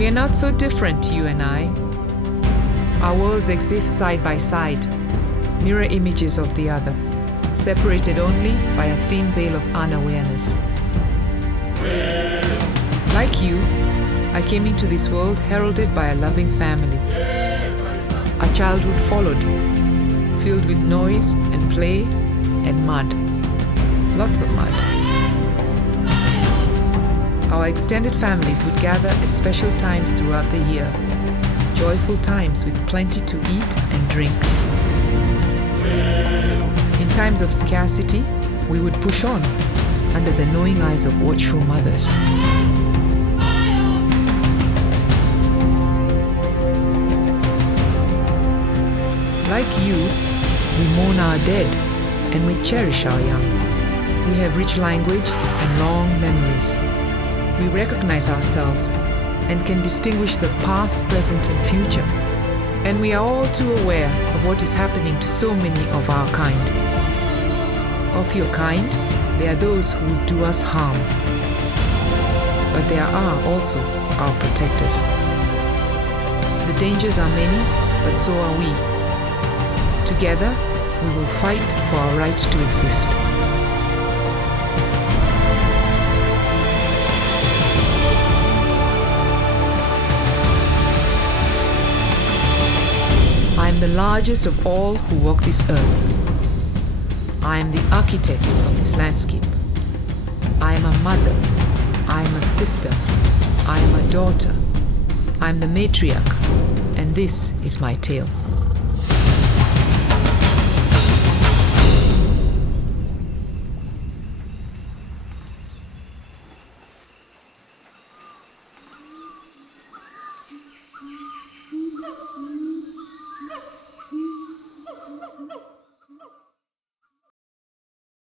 We are not so different, you and I. Our worlds exist side by side, mirror images of the other, separated only by a thin veil of unawareness. Like you, I came into this world heralded by a loving family. A childhood followed, filled with noise and play and mud. Lots of mud. Our extended families would gather at special times throughout the year, joyful times with plenty to eat and drink. In times of scarcity, we would push on under the knowing eyes of watchful mothers. Like you, we mourn our dead and we cherish our young. We have rich language and long memories. We recognize ourselves and can distinguish the past, present, and future. And we are all too aware of what is happening to so many of our kind. Of your kind, there are those who would do us harm. But there are also our protectors. The dangers are many, but so are we. Together, we will fight for our right to exist. I am the largest of all who walk this earth. I am the architect of this landscape. I am a mother. I am a sister. I am a daughter. I am the matriarch, and this is my tale.